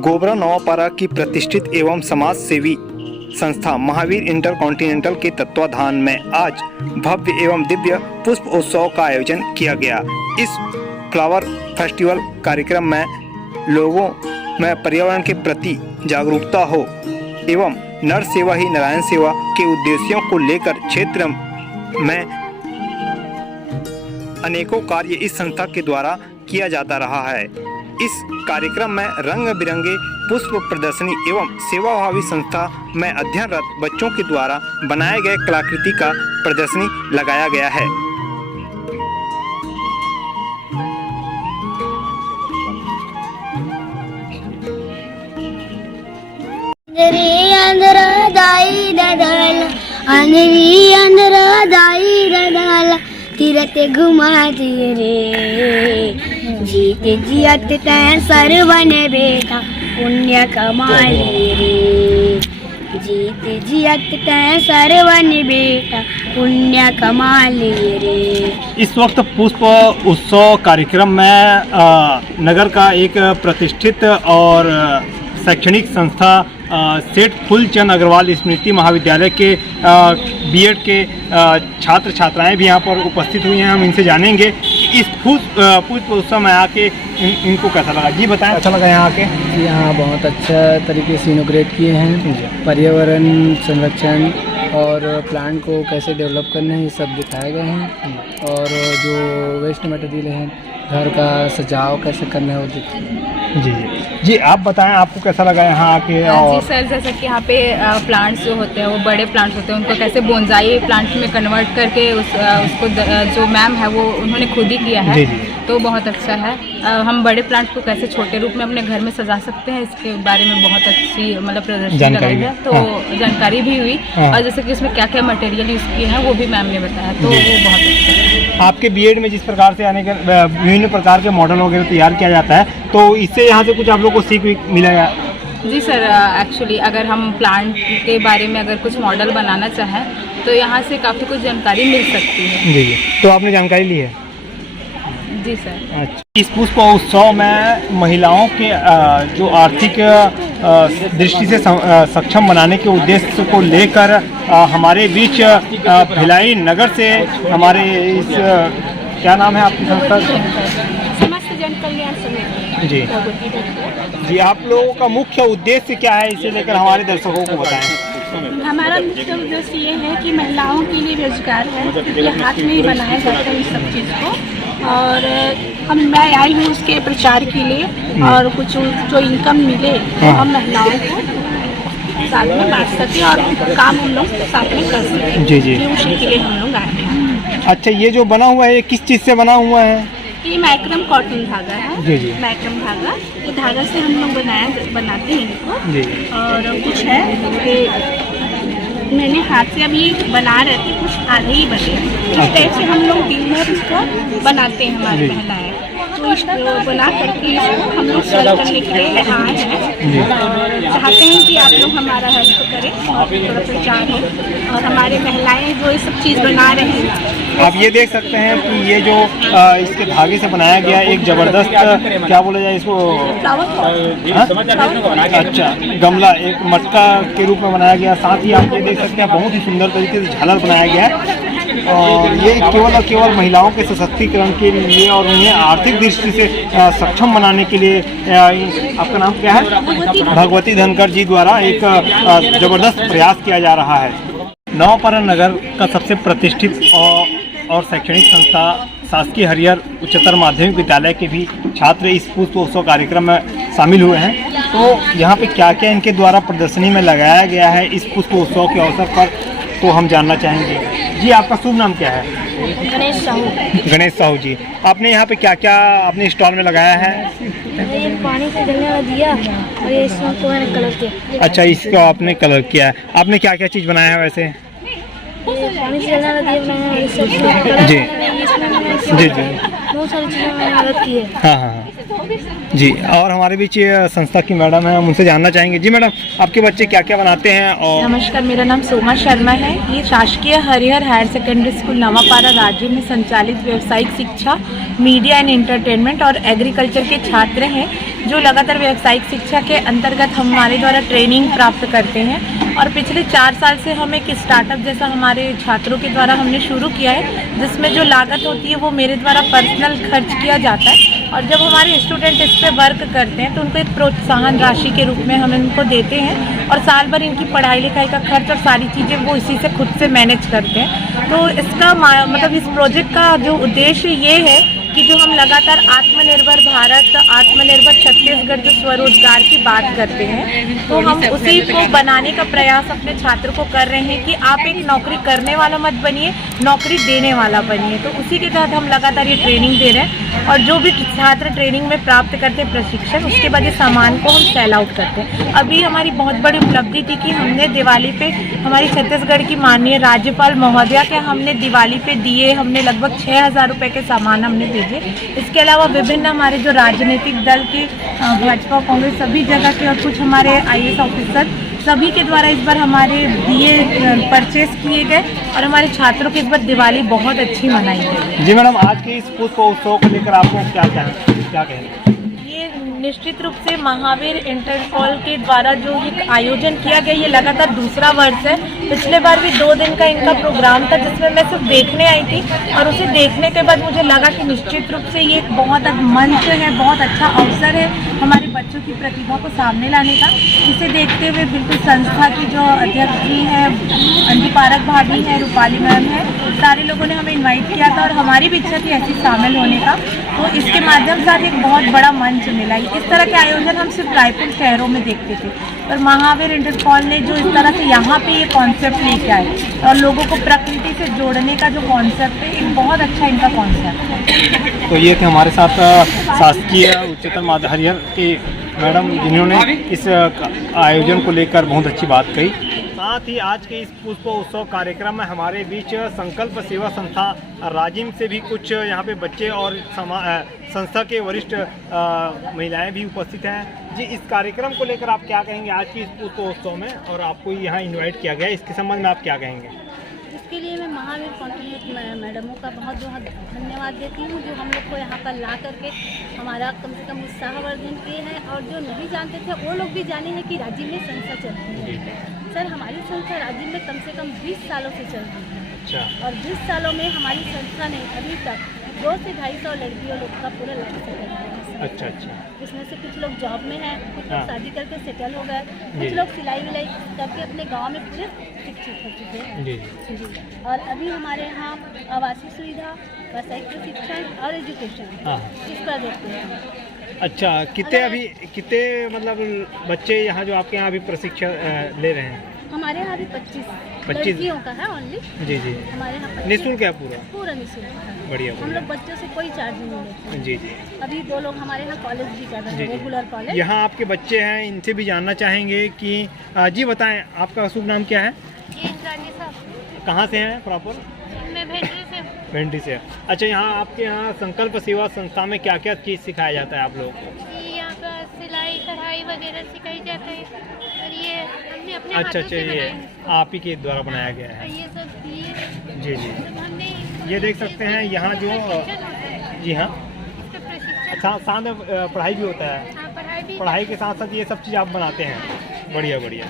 गोबरा नवापारा की प्रतिष्ठित एवं समाज सेवी संस्था महावीर इंटरकॉन्टिनेंटल के तत्वाधान में आज भव्य एवं दिव्य पुष्प उत्सव का आयोजन किया गया। इस फ्लावर फेस्टिवल कार्यक्रम में लोगों में पर्यावरण के प्रति जागरूकता हो एवं नर सेवा ही नारायण सेवा के उद्देश्यों को लेकर क्षेत्र में अनेकों कार्य इस संस्था के द्वारा किया जाता रहा है। इस कार्यक्रम में रंग बिरंगे पुष्प प्रदर्शनी एवं सेवाभावी संस्था में अध्ययनरत बच्चों के द्वारा बनाए गए कलाकृति का प्रदर्शनी लगाया गया है। तीरते घुमा दिए रे जीते जियत तैं सरवन बेटा पुण्य कमा लिए रे जीते जियत तैं सरवन बेटा पुण्य कमा लिए रे। इस वक्त पुष्प उत्सव कार्यक्रम में नगर का एक प्रतिष्ठित और शैक्षणिक संस्था सेठ फूलचंद अग्रवाल स्मृति महाविद्यालय के बीएड के छात्र छात्राएं भी यहाँ पर उपस्थित हुई हैं। हम इनसे जानेंगे कि इस पुष्प उत्सव में आके इनको कैसा लगा। जी बताएं, अच्छा लगा यहाँ आके? यहाँ बहुत अच्छा तरीके से इनोग्रेट किए हैं। पर्यावरण संरक्षण और प्लांट को कैसे डेवलप करना है ये सब दिखाए गए हैं और जो वेस्ट मटेरियल है घर का सजाव कैसे करना है वो दिखाए। जी आप बताएं, आपको कैसा लगा यहाँ आके? जी सर, जैसा कि यहाँ पे प्लांट्स जो होते हैं वो बड़े प्लांट्स होते हैं, उनको कैसे बोनसाई प्लांट में कन्वर्ट करके उसको जो मैम है वो उन्होंने खुद ही किया है। तो बहुत अच्छा है। हम बड़े प्लांट को कैसे छोटे रूप में अपने घर में सजा सकते हैं इसके बारे में बहुत अच्छी मतलब प्रदर्शनी लगाई है। तो जानकारी भी हुई और जैसे कि इसमें क्या क्या मटेरियल यूज़ किए हैं वो भी मैम ने बताया, तो वो बहुत अच्छा है। आपके बीएड में जिस प्रकार से आने के विभिन्न प्रकार के मॉडल वगैरह तैयार किया जाता है, तो इससे यहाँ से कुछ आप लोग को सीख मिलेगा? जी सर, एक्चुअली अगर हम प्लांट के बारे में अगर कुछ मॉडल बनाना चाहें तो यहाँ से काफ़ी कुछ जानकारी मिल सकती है। जी तो आपने जानकारी ली है? जी सर। अच्छा, इस पुष्प उत्सव में महिलाओं के जो आर्थिक दृष्टि से सक्षम बनाने के उद्देश्य को लेकर हमारे बीच भिलाई नगर से हमारे इस क्या नाम है आपकी संस्था? समस्त जन कल्याण समिति। जी आप लोगों का मुख्य उद्देश्य क्या है, इसे लेकर हमारे दर्शकों को बताएं। हमारा मुख्य उद्देश्य ये है कि महिलाओं के लिए रोजगार है, ये हाथ में ही बनाया जाता है इस सब चीज़ को, और मैं आई हूँ उसके प्रचार के लिए और कुछ जो इनकम मिले तो हम महिलाओं को साथ में बांट सकें और काम हम लोग साथ में कर सकें। जी उसी के लिए हम लोग आए हैं। अच्छा, ये जो बना हुआ है ये किस चीज़ से बना हुआ है? ये मैक्रम कॉटन धागा है। जी मैक्रम धागा, ये धागा से हम लोग बनाते हैं इनको। और कुछ है कि मैंने हाथ से अभी बना रहे थे, कुछ आधे ही बने। इस टाइप से हम लोग दिन भर इसको बनाते हैं हमारी महिलाएं। तो इसको बना करके इसको हम लोग सेल करने के लिए यहाँ आए हैं और चाहते हैं कि आप लोग हमारा हेल्प करें और थोड़ा प्रचार हो और हमारे महिलाएं जो ये सब चीज़ बना रहे हैं। आप ये देख सकते हैं कि ये जो इसके धागे से बनाया गया एक ज़बरदस्त क्या बोला जाए इसको, अच्छा गमला, एक मटका के रूप में बनाया गया। साथ ही आप ये देख सकते हैं बहुत ही सुंदर तरीके से झालर बनाया गया है और ये केवल और केवल महिलाओं के सशक्तिकरण के लिए और उन्हें आर्थिक दृष्टि से सक्षम बनाने के लिए आपका नाम क्या है? भगवती धनकर जी द्वारा एक ज़बरदस्त प्रयास किया जा रहा है। नवापारा नगर का सबसे प्रतिष्ठित और शैक्षणिक संस्था शासकीय हरिहर उच्चतर माध्यमिक विद्यालय के भी छात्र इस पुष्प उत्सव कार्यक्रम में शामिल हुए हैं। तो यहाँ पे क्या क्या इनके द्वारा प्रदर्शनी में लगाया गया है इस पुष्प उत्सव के अवसर पर, तो हम जानना चाहेंगे। जी आपका शुभ नाम क्या है? गणेश साहू जी, आपने यहाँ पे क्या क्या अपने स्टॉल में लगाया है? ये पानी से जलने वाला दिया और ये इसमें को मैंने कलर किया। अच्छा, इसको आपने कलर किया है। आपने क्या क्या चीज़ बनाया है वैसे? पानी से जलने वाला दिया बनाया है। जी बहुत सारी चीज़ें मैंने मदद की है। हाँ जी। और हमारे बीच संस्था की मैडम है, हम उनसे जानना चाहेंगे। जी मैडम, आपके बच्चे क्या क्या बनाते हैं? और नमस्कार, मेरा नाम सोमा शर्मा है। ये शासकीय Harihar higher secondary school Nawapara राज्य में संचालित व्यावसायिक शिक्षा, मीडिया एंड एंटरटेनमेंट और एग्रीकल्चर के छात्र हैं। जो लगातार व्यावसायिक शिक्षा के अंतर्गत हमारे द्वारा ट्रेनिंग प्राप्त करते हैं। और पिछले 4 साल से हम एक स्टार्टअप जैसा हमारे छात्रों के द्वारा हमने शुरू किया है, जिसमें जो लागत होती है वो मेरे द्वारा पर्सनल खर्च किया जाता है। और जब हमारे स्टूडेंट इस पे वर्क करते हैं तो उनको एक प्रोत्साहन राशि के रूप में हम इनको देते हैं और साल भर इनकी पढ़ाई लिखाई का खर्च और सारी चीज़ें वो इसी से खुद से मैनेज करते हैं। तो इसका मतलब इस प्रोजेक्ट का जो उद्देश्य ये है कि जो हम लगातार आत्मनिर्भर भारत, आत्मनिर्भर छत्तीसगढ़ जो स्वरोजगार की बात करते हैं, तो हम उसी को बनाने का प्रयास अपने छात्रों को कर रहे हैं कि आप एक नौकरी करने वाला मत बनिए, नौकरी देने वाला बनिए। तो उसी के तहत हम लगातार ये ट्रेनिंग दे रहे हैं और जो भी छात्र ट्रेनिंग में प्राप्त करते हैं प्रशिक्षण, उसके बाद इस सामान को हम सेल आउट करते हैं। अभी हमारी बहुत बड़ी उपलब्धि थी कि हमने दिवाली पे हमारी छत्तीसगढ़ की माननीय राज्यपाल महोदया के हमने दिवाली पे दिए, हमने लगभग 6,000 रुपये के सामान हमने भेजे। इसके अलावा विभिन्न हमारे जो राजनीतिक दल के भाजपा, कांग्रेस सभी जगह के और कुछ हमारे IAS ऑफिसर सभी के द्वारा इस बार हमारे दिए परचेस किए गए और हमारे छात्रों की इस बार दिवाली बहुत अच्छी मनाई गई। जी मैडम, आज के इस पुष्प उत्सव को लेकर आपको क्या कहेंगे? ये निश्चित रूप से महावीर इंटरकॉल के द्वारा जो एक आयोजन किया गया, ये लगातार दूसरा वर्ष है। पिछले बार भी 2 दिन का इनका प्रोग्राम था जिसमें मैं सिर्फ देखने आई थी और उसे देखने के बाद मुझे लगा कि निश्चित रूप से ये एक बहुत मंच है, बहुत अच्छा अवसर है हमारे बच्चों की प्रतिभा को सामने लाने का। इसे देखते हुए बिल्कुल संस्था की जो अध्यक्ष जी हैं, अंजू पारक भाभी हैं, रूपाली मैम है, सारे लोगों ने हमें इन्वाइट किया था और हमारी भी इच्छा थी ऐसी शामिल होने का। तो इसके माध्यम से एक बहुत बड़ा मंच मिला। इस तरह के आयोजन हम सिर्फ रायपुर शहरों में देखते थे, पर महावीर इंटरकॉल ने जो इस तरह से यहाँ पे ये कॉन्सेप्ट लेके आए और लोगों को प्रकृति से जोड़ने का जो कॉन्सेप्ट है, एक बहुत अच्छा इनका कॉन्सेप्ट है। तो ये थे हमारे साथ शासकीय उच्चतर माध्यमिक हरिहर के मैडम, जिन्होंने इस आयोजन को लेकर बहुत अच्छी बात कही। साथ ही आज के इस पुष्प उत्सव कार्यक्रम में हमारे बीच संकल्प सेवा संस्था राजिम से भी कुछ यहाँ पे बच्चे और संस्था के वरिष्ठ महिलाएं भी उपस्थित हैं। जी, इस कार्यक्रम को लेकर आप क्या कहेंगे आज की इस पुष्प उत्सव में, और आपको यहाँ इन्वाइट किया गया, इसके संबंध में आप क्या कहेंगे? इसके लिए मैं महावीर कॉन्टिन्यूट मैडमों का बहुत बहुत धन्यवाद देती हूँ, जो हम लोग को यहाँ पर ला करके हमारा कम से कम उत्साहवर्धन किए हैं। और जो नहीं जानते थे वो लोग भी जाने हैं कि राजिम में संस्था चलती है। सर, हमारी संस्था राजिम में कम से कम 20 सालों से चल रही है। अच्छा। और 20 सालों में हमारी संस्था ने अभी तक 200 से 250 लड़कियों लोग का पूरा लक्ष्य सेटल किया है। अच्छा अच्छा। इसमें से कुछ लोग जॉब में हैं, कुछ लोग हाँ। शादी करके सेटल हो गए, कुछ लोग सिलाई विलाई करके अपने गांव में पूरे शिक्षित हो चुके हैं। जी जी। और अभी हमारे यहाँ आवासीय सुविधा, व्यावसायिक प्रशिक्षण और एजुकेशन हाँ। इस पर देते हैं। अच्छा, कितने मतलब बच्चे यहाँ जो आपके यहाँ अभी प्रशिक्षण ले रहे हैं? हमारे यहाँ अभी 25 लड़कियों का है ओनली। जी जी। हमारे यहाँ निःशुल्क है पूरा निःशुल्क है। बढ़िया हम लोग बच्चों से कोई चार्ज नहीं लेते। जी जी। अभी 2 लोग हमारे यहाँ कॉलेज भी कर रहे हैं, रेगुलर कॉलेज। यहाँ आपके बच्चे हैं, इनसे भी जानना चाहेंगे कि जी बताएं, आपका शुभ नाम क्या है? कहाँ से हैं प्रॉपर? मैं भेंडी से। अच्छा, यहाँ आपके यहाँ संकल्प सेवा संस्था में क्या क्या चीज़ सिखाया जाता है आप लोग को? यहाँ पर सिलाई कढ़ाई वगैरह सिखाई जाता है और ये हमने अपने अच्छा हाथों अच्छा, से ये बनाए हैं। आप ही के द्वारा बनाया गया है? ये सब ये जी जी। सब हमने ये देख सकते हैं यहाँ जो, जी हाँ, इसका प्रशिक्षण, साथ में पढ़ाई भी होता है? हाँ, पढ़ाई भी। पढ़ाई के साथ साथ ये सब चीज़ आप बनाते हैं? बढ़िया बढ़िया।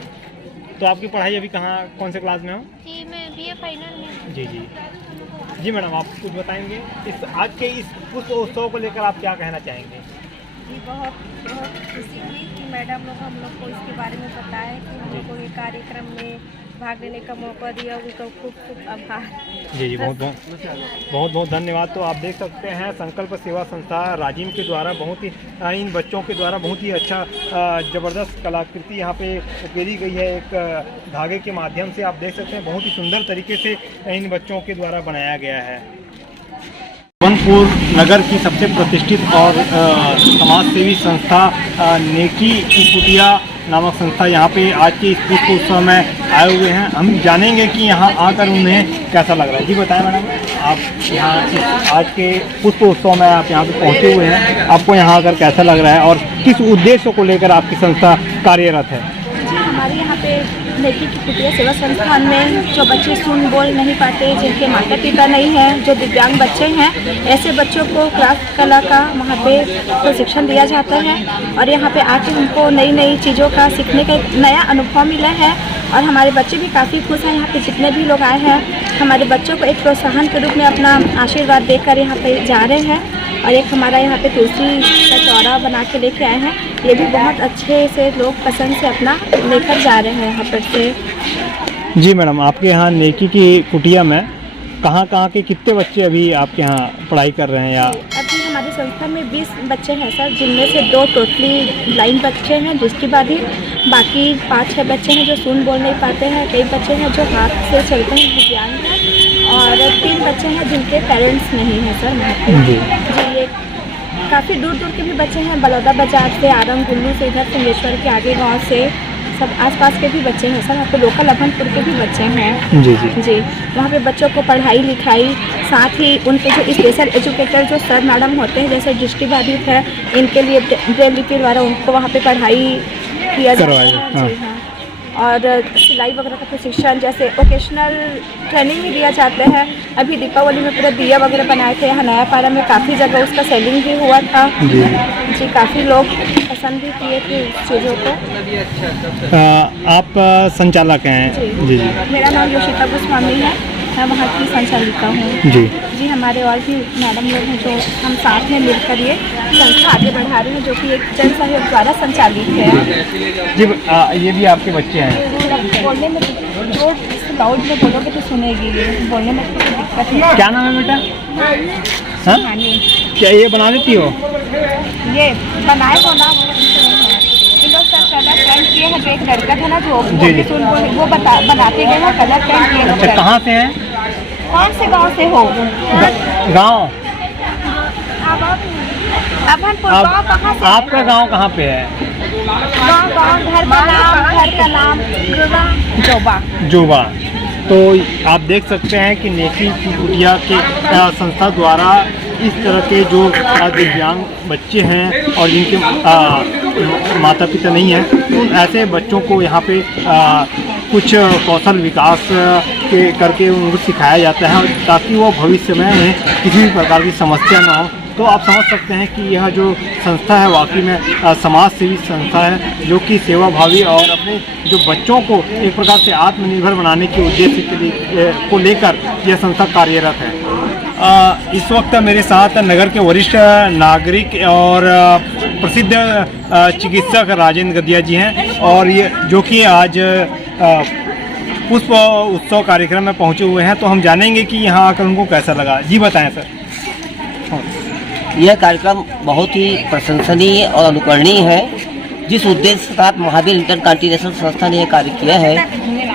तो आपकी पढ़ाई अभी कहाँ, कौन से क्लास में हो? जी, मैं BA फाइनल में। जी जी। जी मैडम, आप कुछ बताएंगे इस आज के इस पुष्प उत्सव को लेकर आप क्या कहना चाहेंगे? जी, बहुत बहुत खुशी हुई कि मैडम लोग हम लोग को इसके बारे में बताए कि हम लोग को ये कार्यक्रम में भाग लेने का मौका दिया, उनका खूब खूब आभार। जी जी, बहुत बहुत धन्यवाद। तो आप देख सकते हैं संकल्प सेवा संस्था राजिम के द्वारा बहुत ही इन बच्चों के द्वारा बहुत ही अच्छा ज़बरदस्त कलाकृति यहाँ पे उकेरी गई है। एक धागे के माध्यम से आप देख सकते हैं, बहुत ही सुंदर तरीके से इन बच्चों के द्वारा बनाया गया है। जौनपुर नगर की सबसे प्रतिष्ठित और समाजसेवी संस्था नेकी की कुटिया नामक संस्था यहाँ पे आज के इस पुष्प उत्सव में आए हुए हैं। हम जानेंगे कि यहाँ आकर उन्हें कैसा लग रहा है। जी बताएं मैडम, आप यहाँ आज के पुष्प उत्सव में आप यहाँ पे पहुँचे हुए हैं, आपको यहाँ आकर कैसा लग रहा है और किस उद्देश्य को लेकर आपकी संस्था कार्यरत है? जी, हमारे यहाँ पे नेकी की कुटिया सेवा संस्थान में जो बच्चे सुन बोल नहीं पाते, जिनके माता पिता नहीं हैं, जो दिव्यांग बच्चे हैं, ऐसे बच्चों को क्राफ्ट कला का वहाँ पे प्रशिक्षण दिया जाता है और यहाँ पे आके उनको नई नई चीज़ों का सीखने का एक नया अनुभव मिला है और हमारे बच्चे भी काफ़ी खुश हैं। यहाँ पे जितने भी लोग आए हैं हमारे बच्चों को एक प्रोत्साहन के रूप में अपना आशीर्वाद देकर यहाँ पे जा रहे हैं और एक हमारा यहाँ पे तुलसी का चौरा बना के लेके आए हैं। ये भी बहुत अच्छे से लोग पसंद से अपना लेकर जा रहे हैं यहाँ पर से। जी मैडम, आपके यहाँ नेकी की कुटिया में कहाँ के कितने बच्चे अभी आपके यहाँ पढ़ाई कर रहे हैं? या अभी हमारी संस्था में 20 बच्चे हैं सर, जिनमें से 2 टोटली ब्लाइंड बच्चे हैं दृष्टिबाधित, बाकी 5-6 बच्चे हैं जो सुन बोल नहीं पाते हैं, कई बच्चे हैं जो हाथ से चलते हैं दिव्यांग हैं और 3 बच्चे हैं जिनके पेरेंट्स नहीं हैं सर वहाँ पे। जी, ये काफ़ी दूर दूर के भी बच्चे हैं, बलौदा बाजार से, आरंग गुल्लू से, इधर सिंहेश्वर के आगे गाँव से, सब आसपास के भी बच्चे हैं सर। वहाँ पे लोकल अभनपुर के भी बच्चे हैं। जी, वहाँ पे बच्चों को पढ़ाई लिखाई, साथ ही उनके जो स्पेशल एजुकेटर जो सर मैडम होते हैं जैसे दृष्टिबाधित है, इनके लिए ब्रेल लिपि द्वारा उनको वहाँ पे पढ़ाई किया जाता है। जी हाँ, और सिलाई वगैरह का प्रशिक्षण, जैसे वोकेशनल ट्रेनिंग भी दिया जाते हैं। अभी दीपावली में पूरा दिया वगैरह बनाए थे यहाँ नया पारा में, काफ़ी जगह उसका सेलिंग भी हुआ था। जी, काफ़ी लोग पसंद भी किए थे उस चीज़ों को। आप संचालक हैं? जी, मेरा नाम योशिता गोस्वामी है, मैं वहाँ की संचालिका हूँ। जी, हमारे और भी मैडम लोग हैं जो हम साथ में मिलकर ये संस्था आगे बढ़ा रहे हैं, जो कि एक जन सहयोग द्वारा संचालित है। जी, ये भी आपके बच्चे हैं? बोलने में जो लाउड में बोलोगे तो सुनेगी, ये बोलने में कोई दिक्कत है। क्या नाम है बेटा? हाँ, क्या ये बना लेती हो? ये बनाए हो ना, इन लोग सब कलर पेंट किए हैं। जो एक लड़का था ना जो वो बनाते गए हैं, कलर पेंट किए हैं। कहाँ से हैं? कौन से गांव से हो? गांव? अभनपुर गांव कहाँ से? आपका गांव कहाँ पे है? घर का नाम जोबा। जोबा। तो आप देख सकते हैं कि नेकी की कुटिया के संस्था द्वारा इस तरह के जो दिव्यांग बच्चे हैं और जिनके माता पिता नहीं हैं, उन ऐसे बच्चों को यहाँ पे कुछ कौशल विकास के करके उनको सिखाया जाता है ताकि वो भविष्य में उन्हें किसी भी प्रकार की समस्या ना हो। तो आप समझ सकते हैं कि यह जो संस्था है वाकई में समाज सेवी संस्था है, जो कि सेवाभावी और अपने जो बच्चों को एक प्रकार से आत्मनिर्भर बनाने के उद्देश्य के लिए को लेकर यह संस्था कार्यरत है। इस वक्त मेरे साथ नगर के वरिष्ठ नागरिक और प्रसिद्ध चिकित्सक राजेंद्र गदिया जी हैं और ये जो कि आज पुष्प उत्सव कार्यक्रम में पहुंचे हुए हैं। तो हम जानेंगे कि यहाँ आकर उनको कैसा लगा। जी बताएं सर। यह कार्यक्रम बहुत ही प्रशंसनीय और अनुकरणीय है। जिस उद्देश्य के साथ महावीर इंटरकॉन्टिनेंटल संस्था ने यह कार्य किया है,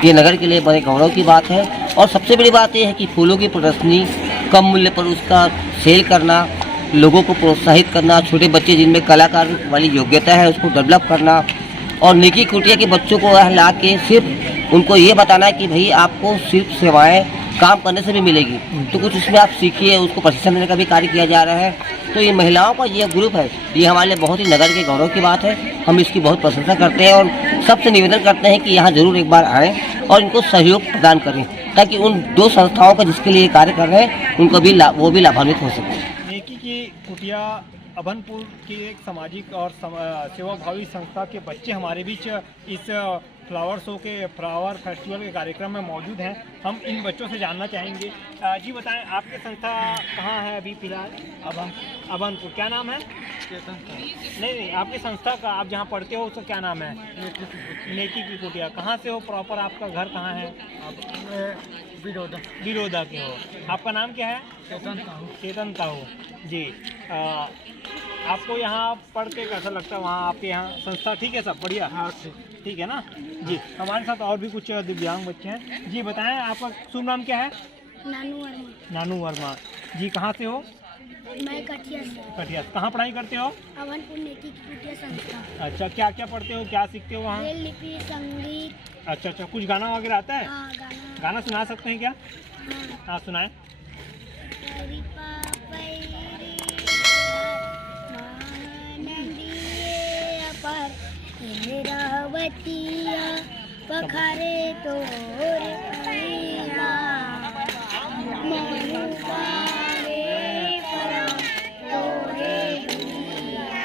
ये नगर के लिए बड़े गौरव की बात है। और सबसे बड़ी बात यह है कि फूलों की प्रदर्शनी, कम मूल्य पर उसका सेल करना, लोगों को प्रोत्साहित करना, छोटे बच्चे जिनमें कलाकार वाली योग्यता है उसको डेवलप करना, और नेकी कुटिया के बच्चों को यहाँ ला के सिर्फ उनको ये बताना है कि भाई आपको सिर्फ सेवाएं काम करने से भी मिलेगी, तो कुछ उसमें आप सीखिए, उसको प्रशिक्षण देने का भी कार्य किया जा रहा है। तो ये महिलाओं का ये ग्रुप है, ये हमारे लिए बहुत ही नगर के गौरव की बात है। हम इसकी बहुत प्रशंसा करते हैं और सबसे निवेदन करते हैं कि यहाँ ज़रूर एक बार आएँ और इनको सहयोग प्रदान करें, ताकि उन 2 संस्थाओं का जिसके लिए कार्य कर रहे हैं उनको भी वो भी लाभान्वित हो सकें। नेकी की कुटिया अभनपुर की एक सामाजिक और सेवाभावी संस्था के बच्चे हमारे बीच इस फ्लावर शो के फ्लावर फेस्टिवल के कार्यक्रम में मौजूद हैं। हम इन बच्चों से जानना चाहेंगे। जी बताएं, आपकी संस्था कहाँ है अभी फिलहाल? अभनपुर। क्या नाम है? नहीं, आपकी संस्था का, आप जहाँ पढ़ते हो उसका क्या नाम है? नेकी की कुटिया। कहाँ से हो प्रॉपर? आपका घर कहाँ है? बिरोदा के हो। आपका नाम क्या है? चेतन ताहू। जी, आपको यहाँ पढ़ के कैसा लगता है? वहाँ आपके यहाँ संस्था ठीक है, सब बढ़िया? हाँ ठीक है ना जी। हमारे साथ और भी कुछ दिव्यांग बच्चे हैं। जी बताएं, आपका शुभ नाम क्या है? नानू वर्मा। नानू वर्मा जी। कहाँ से हो? मैं कटिया से। कटिया। कहाँ पढ़ाई करते हो? अभनपुर नेकी की कुटिया संस्था। अच्छा, क्या क्या पढ़ते हो, क्या सीखते हो वहाँ? ब्रेल लिपि, संगीत। अच्छा, कुछ गाना वगैरह आता है? हाँ, गाना सुना सकते हैं क्या? हाँ सुनाए। पखारे तोर पैया मोनु पावे परम तोरे दुनिया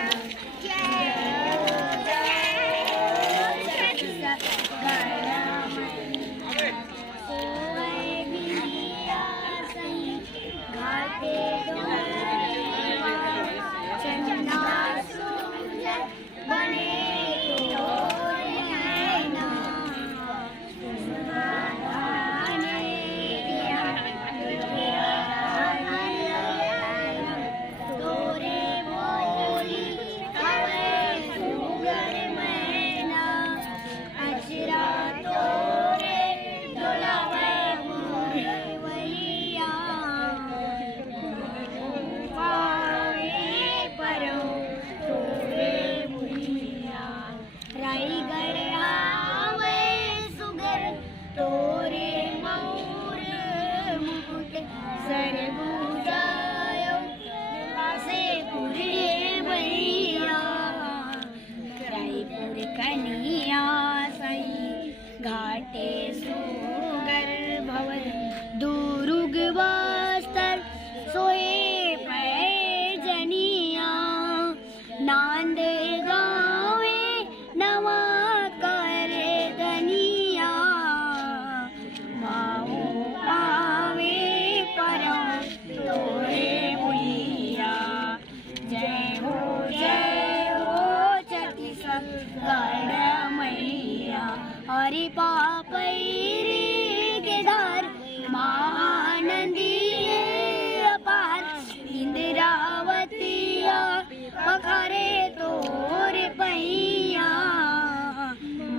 घाटे सुगर भवन दुरुग बस्तर सोए पैजनिया नांद गावे नवा कर दनिया माओ पावे परम तोरे भुइया जय हो छत्तीसगढ़ मैया हरि पापैरी के धार महानंदी अपार इंद्रावतिया पखारे तोर पैया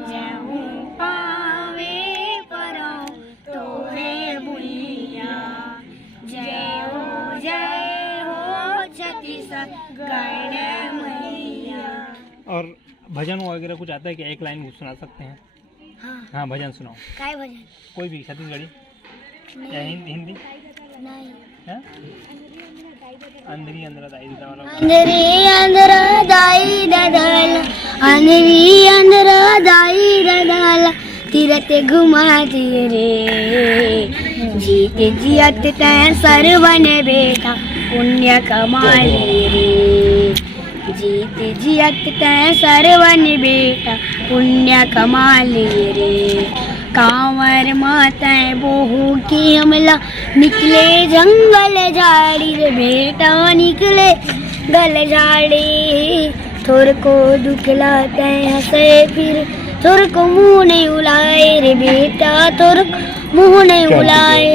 जय पावे परम तोरे बुइया जय हो छत्तीसगढ़ मैया। और भजन वगैरह कुछ आता है क्या? एक लाइन सुना सकते हैं? हाँ भजन सुनाओ। काय भजन? कोई भी छत्तीसगढ़ी या हिंदी? नहीं। अंधरी अंधरा दाई वाला। अंधरी अंधरा दाई ददल अंधरी अंधरा दाई ददल तीरथ घुमाती रे जीते जियत तै सरवन बेटा पुण्य कमाली रे जीते जियत तै सरवन बेटा पुण्य कमाली रे कांवर माता बोहू की हमला निकले जंगल झाड़ी रे बेटा निकले गल झाड़ी थोर को दुखलाते हंसे फिर थोर को मुंह नहीं उलाए रे बेटा थोर मुंह नहीं उलाए।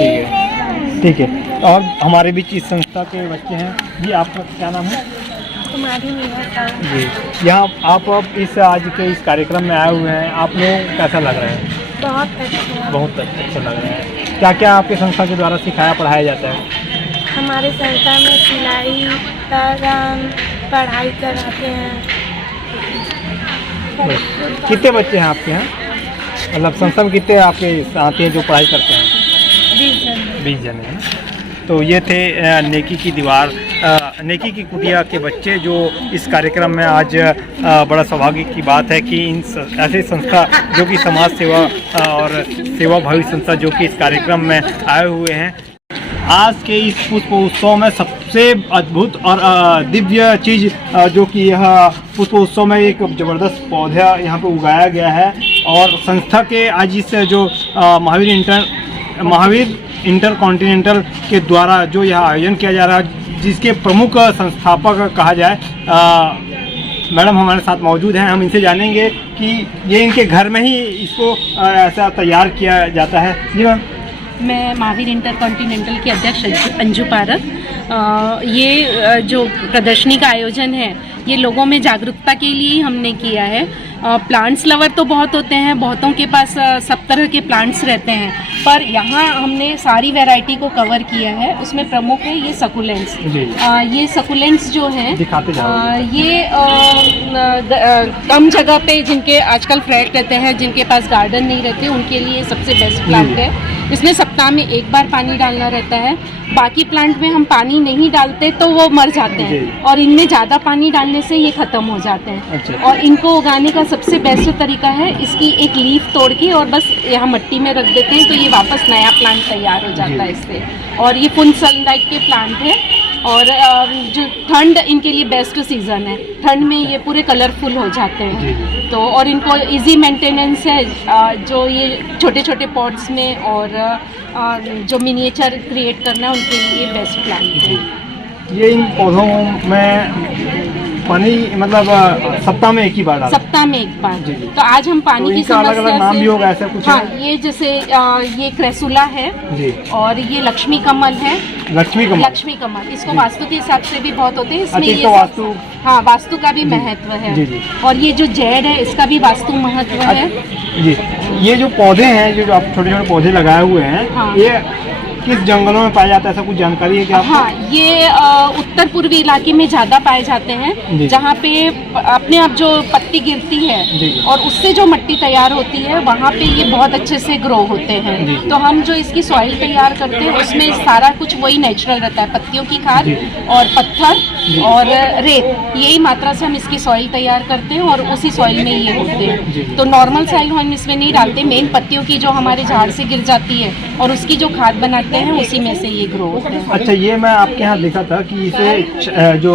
ठीक है। और हमारे बीच इस संस्था के बच्चे हैं जी, आपका क्या नाम है? तुम्हारी जी। यहाँ आप इस आज के इस कार्यक्रम में आए हुए हैं, आप लोग कैसा लग रहा है? बहुत अच्छा लग रहा है। क्या क्या आपके संस्था के द्वारा सिखाया पढ़ाया जाता है? हमारे संस्था में सिलाई तागान पढ़ाई कराते हैं। कितने बच्चे हैं आपके यहाँ? मतलब संस्था में कितने आपके आते हैं जो पढ़ाई करते हैं? 20 जने हैं। तो ये थे नेकी की दीवार, नेकी की कुटिया के बच्चे जो इस कार्यक्रम में आज बड़ा सौभाग्य की बात है कि इन ऐसे संस्था जो कि समाज सेवा और सेवा भावी संस्था जो कि इस कार्यक्रम में आए हुए हैं। आज के इस पुष्प उत्सव में सबसे अद्भुत और दिव्य चीज़ जो कि यह पुष्प उत्सव में एक ज़बरदस्त पौधा यहाँ पे उगाया गया है और संस्था के आज इस जो महावीर इंटरकॉन्टिनेंटल के द्वारा जो यह आयोजन किया जा रहा है, जिसके प्रमुख संस्थापक कहा जाए मैडम हमारे साथ मौजूद हैं। हम इनसे जानेंगे कि ये इनके घर में ही इसको ऐसा तैयार किया जाता है। जी मैम। मैं महावीर इंटरकॉन्टिनेंटल की अध्यक्ष अंजू पारक। ये जो प्रदर्शनी का आयोजन है ये लोगों में जागरूकता के लिए हमने किया है। प्लांट्स लवर तो बहुत होते हैं, बहुतों के पास सब तरह के प्लांट्स रहते हैं, पर यहाँ हमने सारी वैरायटी को कवर किया है। उसमें प्रमुख है ये सकुलेंट्स। ये सकुलेंट्स जो हैं ये कम जगह पे जिनके आजकल फ्लैट रहते हैं, जिनके पास गार्डन नहीं रहते, उनके लिए सबसे बेस्ट प्लांट है। इसमें सप्ताह में एक बार पानी डालना रहता है। बाकी प्लांट में हम पानी नहीं डालते तो वो मर जाते हैं और इनमें ज़्यादा पानी डालने से ये ख़त्म हो जाते हैं। अच्छा। और इनको उगाने का सबसे बेस्ट तरीका है इसकी एक लीफ तोड़ के और बस यहाँ मिट्टी में रख देते हैं तो ये वापस नया प्लांट तैयार हो जाता है इससे। और ये फुल सनलाइट के प्लांट है और जो ठंड इनके लिए बेस्ट सीज़न है। ठंड में ये पूरे कलरफुल हो जाते हैं तो और इनको इजी मेंटेनेंस है जो ये छोटे छोटे पॉट्स में और जो मिनिएचर क्रिएट करना है उनके लिए बेस्ट प्लांट है। ये इन पौधों में पानी मतलब सप्ताह में एक ही बार डालते हैं? सप्ताह में एक बार। तो आज हम पानी की इनका अलग अलग नाम भी होगा ऐसा कुछ? हाँ, ये जैसे ये क्रेसुला है जी। और ये लक्ष्मी कमल है। लक्ष्मी कमल इसको वास्तु के हिसाब से भी बहुत होते हैं इसमें। अच्छा, ये वास्तु? हाँ, वास्तु का भी महत्व है। जी। और ये जो जेड है इसका भी वास्तु महत्व है जी। ये जो पौधे हैं जो आप छोटे छोटे पौधे लगाए हुए हैं, हाँ। ये किस जंगलों में पाया जाता है, ऐसा कुछ जानकारी है क्या आपको? हाँ, ये उत्तर पूर्वी इलाके में ज़्यादा पाए जाते हैं जहाँ पे अपने आप जो पत्ती गिरती है और उससे जो मिट्टी तैयार होती है वहाँ पे ये बहुत अच्छे से ग्रो होते हैं। तो हम जो इसकी सॉइल तैयार करते हैं उसमें सारा कुछ वही नेचुरल रहता है, पत्तियों की खाद और पत्थर और रेत, यही मात्रा से हम इसकी सॉइल तैयार करते हैं और उसी सॉइल में ये होते हैं। तो नॉर्मल सॉइल हम इसमें नहीं डालते, मेन पत्तियों की जो हमारे झाड़ से गिर जाती है और उसकी जो खाद बनाते हैं उसी में से ये ग्रो होते हैं। अच्छा, ये मैं आपके यहाँ देखा था कि इसे जो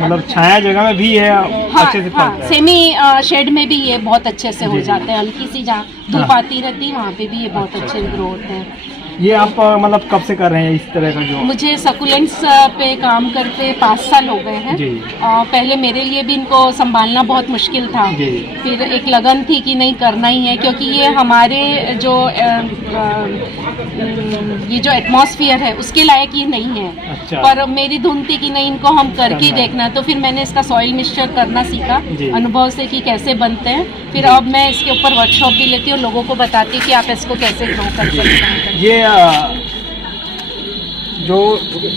मतलब छाया जगह में भी है अच्छे से फलता है। सेमी शेड में भी ये बहुत अच्छे से हो जाते हैं, हल्की सी जहाँ धूप आती रहती है वहाँ पे भी ये बहुत अच्छे ग्रो होते हैं। ये आप मतलब कब से कर रहे हैं इस तरह का जो? मुझे सकुलेंट्स पे काम करते 5 साल हो गए हैं। पहले मेरे लिए भी इनको संभालना बहुत मुश्किल था, फिर एक लगन थी कि नहीं करना ही है क्योंकि ये हमारे जो ये जो एटमॉस्फेयर है उसके लायक ये नहीं है। अच्छा। पर मेरी धुन थी कि नहीं इनको हम करके देखना, तो फिर मैंने इसका सॉइल मिक्सचर करना सीखा अनुभव से कि कैसे बनते हैं। फिर अब मैं इसके ऊपर वर्कशॉप भी लेती हूँ और लोगों को बताती हूँ कि आप इसको कैसे ग्रो कर सकते हैं। ये जो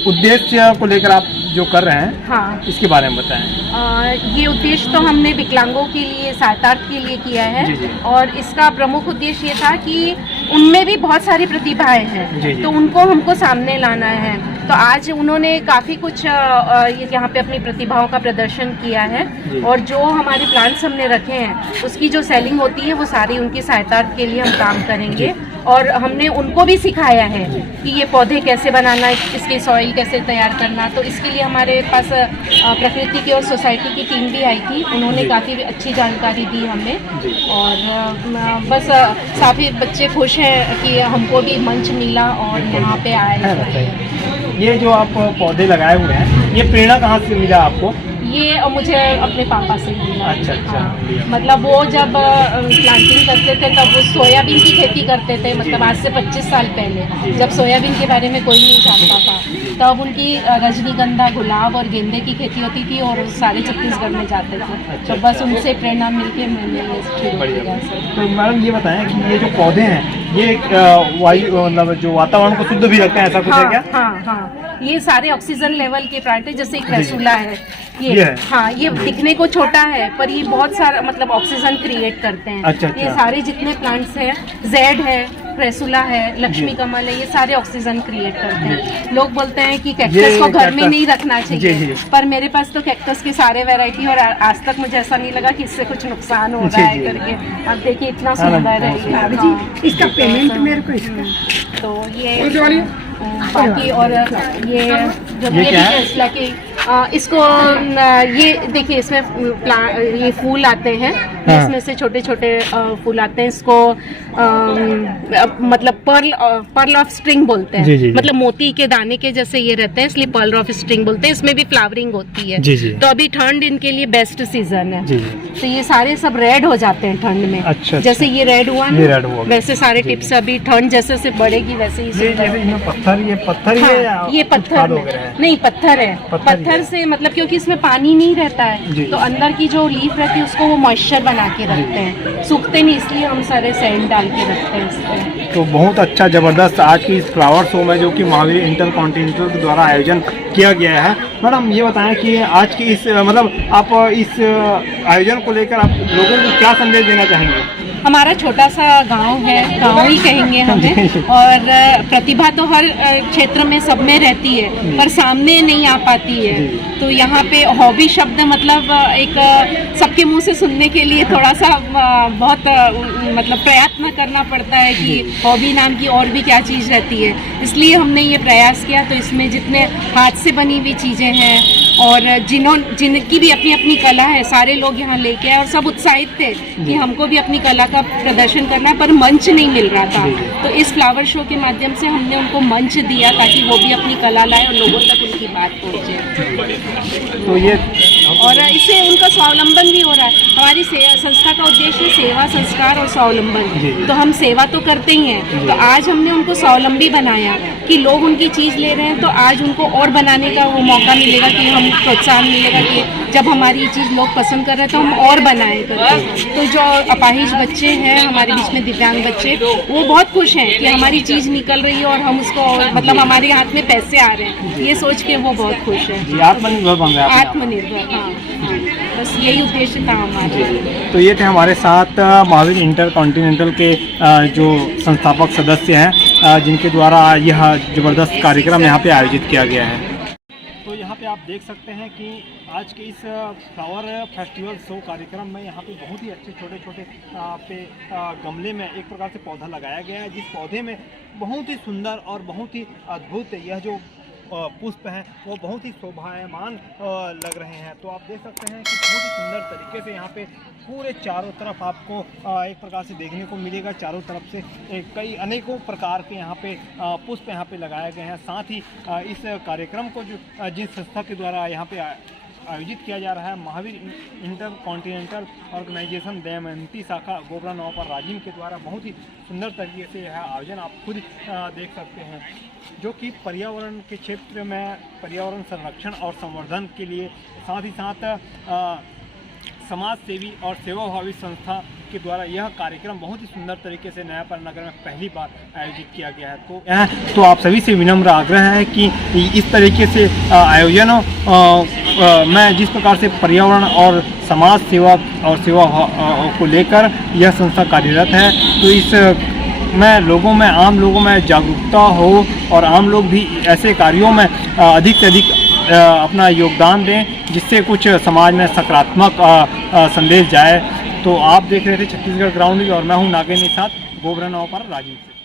उद्देश्य को लेकर आप जो कर रहे हैं, हाँ, इसके बारे में बताएं। ये उद्देश्य तो हमने विकलांगों के लिए सहायतार्थ के लिए किया है और इसका प्रमुख उद्देश्य ये था कि उनमें भी बहुत सारी प्रतिभाएं हैं तो उनको हमको सामने लाना है। तो आज उन्होंने काफ़ी कुछ यहाँ पे अपनी प्रतिभाओं का प्रदर्शन किया है और जो हमारे प्लांट्स हमने रखे हैं उसकी जो सेलिंग होती है वो सारी उनकी सहायतार्थ के लिए हम काम करेंगे। और हमने उनको भी सिखाया है कि ये पौधे कैसे बनाना, इसकी सॉइल कैसे तैयार करना। तो इसके लिए हमारे पास प्रकृति की और सोसाइटी की टीम भी आई थी, उन्होंने काफ़ी अच्छी जानकारी दी हमें। और बस काफ़ी बच्चे खुश हैं कि हमको भी मंच मिला और यहाँ पे आए। ये जो आप पौधे लगाए हुए हैं, ये प्रेरणा कहाँ से मिला आपको? ये मुझे अपने पापा से मिला। अच्छा। मतलब वो जब प्लांटिंग करते थे तब वो सोयाबीन की खेती करते थे, मतलब आज से 25 साल पहले जब सोयाबीन के बारे में कोई नहीं जानता था तब उनकी रजनीगंधा, गुलाब और गेंदे की खेती होती थी और सारे छत्तीसगढ़ में जाते थे। तो बस उनसे प्रेरणा मिलके मैंने ये शुरू किया। तो मैडम ये बताएं कि ये जो पौधे हैं ये वायु मतलब जो वातावरण को शुद्ध भी रखते हैं, ऐसा कुछ है क्या? हाँ, ये सारे ऑक्सीजन लेवल के प्लांट है। जैसे क्रेसुला है ये हाँ, ये दिखने को छोटा है पर ये बहुत सारा मतलब ऑक्सीजन क्रिएट करते हैं। अच्छा। ये सारे जितने प्लांट्स हैं, जेड है, क्रेसुला है, लक्ष्मी कमल है, ये सारे ऑक्सीजन क्रिएट करते हैं। लोग बोलते हैं कि कैक्टस को घर में नहीं रखना चाहिए, पर मेरे पास तो कैक्टस के सारे वैरायटी और आज तक मुझे ऐसा नहीं लगा कि इससे कुछ नुकसान हो रहा है करके। अब देखिए इतना सुंदर है। इसका पेमेंट मेरे को इसका तो ये बाकी और ये जब इसको ये देखिए इसमें ये फूल आते हैं, इसमें से छोटे छोटे फूल आते हैं। इसको मतलब पर्ल ऑफ स्ट्रिंग बोलते हैं। जी। मतलब मोती के दाने के जैसे ये रहते हैं इसलिए पर्ल ऑफ स्ट्रिंग बोलते हैं। इसमें भी फ्लावरिंग होती है। जी। तो अभी ठंड इनके लिए बेस्ट सीजन है। तो ये सारे सब रेड हो जाते हैं ठंड में। अच्छा। जैसे ये रेड हुआ ना, वैसे सारे टिप्स अभी ठंड जैसे से बढ़ेगी वैसे ही। ये पत्थर ये पत्थर नहीं, पत्थर है। पत्थर अंदर से मतलब क्योंकि इसमें पानी नहीं रहता है तो अंदर की जो लीफ रहती है उसको वो मॉइस्चर बना के रखते हैं, सूखते नहीं, इसलिए हम सारे सैंड डाल के रखते हैं इसमें। तो बहुत अच्छा ज़बरदस्त आज की इस फ्लावर शो में जो कि महावीर इंटर कॉन्टिनेंटल के द्वारा आयोजन किया गया है। मैडम ये बताएं कि आज की इस मतलब आप इस आयोजन को लेकर आप लोगों को क्या संदेश देना चाहेंगे? हमारा छोटा सा गांव है, गांव ही कहेंगे हमें, और प्रतिभा तो हर क्षेत्र में सब में रहती है पर सामने नहीं आ पाती है। तो यहाँ पे हॉबी शब्द मतलब एक सबके मुंह से सुनने के लिए थोड़ा सा बहुत मतलब प्रयत्न करना पड़ता है कि हॉबी नाम की और भी क्या चीज़ रहती है, इसलिए हमने ये प्रयास किया। तो इसमें जितने हाथ से बनी हुई चीज़ें हैं और जिनकी भी अपनी अपनी कला है, सारे लोग यहाँ लेके आए और सब उत्साहित थे कि हमको भी अपनी कला का प्रदर्शन करना, पर मंच नहीं मिल रहा था। तो इस फ्लावर शो के माध्यम से हमने उनको मंच दिया ताकि वो भी अपनी कला लाए और लोगों तक उनकी बात पहुँचे। तो ये और इससे उनका स्वावलंबन भी हो रहा है। हमारी संस्था का उद्देश्य है सेवा, संस्कार और स्वावलंबन। तो हम सेवा तो करते ही हैं, तो आज हमने उनको स्वावलंबी बनाया कि लोग उनकी चीज़ ले रहे हैं तो आज उनको और बनाने का वो मौका मिलेगा कि हम प्रोत्साहन मिलेगा कि जब हमारी चीज़ लोग पसंद कर रहे हैं तो हम और बनाएं करके। तो जो अपाहिज बच्चे हैं हमारे बीच में, दिव्यांग बच्चे, वो बहुत खुश हैं कि हमारी चीज़ निकल रही है और हम उसको मतलब हमारे हाथ में पैसे आ रहे हैं, ये सोच के वो बहुत खुश है। आत्मनिर्भर बन रहा है। आत्मनिर्भर, हाँ, बस यही उद्देश्य था हमारे। तो ये थे हमारे साथ महावीर इंटर कॉन्टिनेंटल के जो संस्थापक सदस्य हैं जिनके द्वारा यह ज़बरदस्त कार्यक्रम यहाँ पे आयोजित किया गया है। तो यहाँ पे आप देख सकते हैं कि आज के इस फ्लावर फेस्टिवल शो कार्यक्रम में यहाँ पे बहुत ही अच्छे छोटे छोटे पे गमले में एक प्रकार से पौधा लगाया गया है, जिस पौधे में बहुत ही सुंदर और बहुत ही अद्भुत यह जो पुष्प हैं वो बहुत ही शोभायमान लग रहे हैं। तो आप देख सकते हैं कि बहुत ही सुंदर तरीके से यहाँ पे पूरे चारों तरफ आपको एक प्रकार से देखने को मिलेगा। चारों तरफ से कई अनेकों प्रकार के यहाँ पे पुष्प यहाँ पे लगाए गए हैं। साथ ही इस कार्यक्रम को जो जिस संस्था के द्वारा यहाँ पे आयोजित किया जा रहा है, Mahavir inter continental organisation Damayanti शाखा गोबरा नवापर राजीव के द्वारा बहुत ही सुंदर तरीके से यह आयोजन आप खुद देख सकते हैं, जो कि पर्यावरण के क्षेत्र में पर्यावरण संरक्षण और संवर्धन के लिए साथ ही साथ समाज सेवी और सेवाभावी संस्था के द्वारा यह कार्यक्रम बहुत ही सुंदर तरीके से नयापर नगर में पहली बार आयोजित किया गया है। तो आप सभी से विनम्र आग्रह है कि इस तरीके से आयोजनों में जिस प्रकार से पर्यावरण और समाज सेवा और सेवा को लेकर यह संस्था कार्यरत है, तो इस में लोगों में आम लोगों में जागरूकता हो और आम लोग भी ऐसे कार्यों में अधिक से अधिक अपना योगदान दें, जिससे कुछ समाज में सकारात्मक संदेश जाए। तो आप देख रहे थे छत्तीसगढ़ ग्राउंड और मैं हूं नागेंद्र के साथ गोबरा नवापर राजीव से।